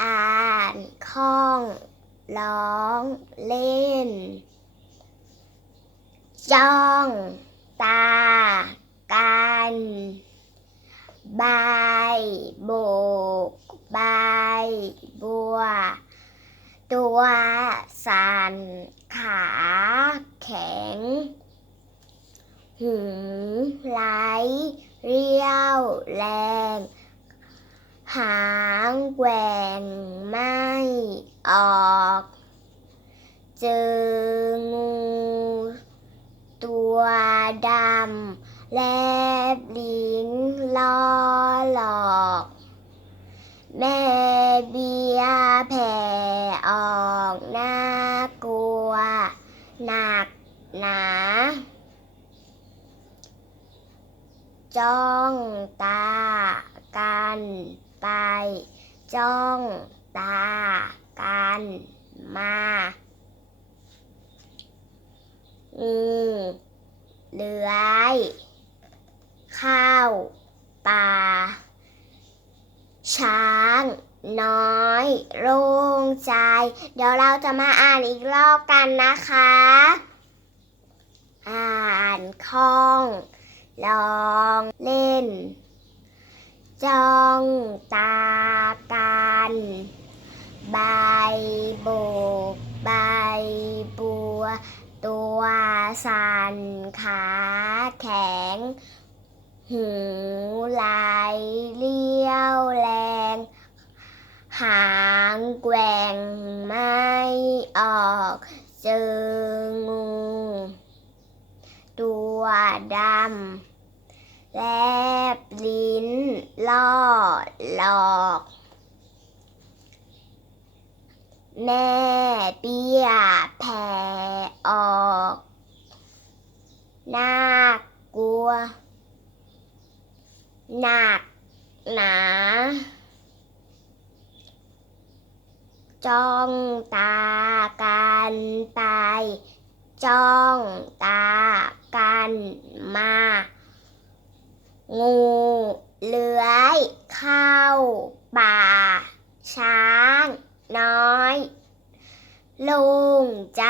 อ่านข้องร้องเล่น จ้องตากันบายโบกบายบัว ตัวสันขาแข็ง หูไหลเรียวแรง หางแหว่งไม่ออก เจองูตัวดำแลบลิ้นล่อหลอก แม่เบียแผ่ออกน่ากลัว หนักหนาจ้องตากัน ไป จ้อง ตา กัน มางูเลื้อยเข้าวป่า ช้าง น้อย โล่งใจ เดี๋ยวเราจะมาอ่านอีกรอบกันนะคะ อ่านคล่อง ลองเล่น จ้องตากันใบโบกใบบัว ตัวสันขาแข็ง หูไหลเลี้ยวแรง หางแกว่งไม่ออกเจองู ตัวดำ แลบลิ้น ล่อ หลอก แม่เปี้ยแผ่ออกน่ากลัว หนัก หนา จ้องตากันไป จ้องตากันมา งูเลื้อย เข้า ป่า ช้าง น้อยโล่งใจ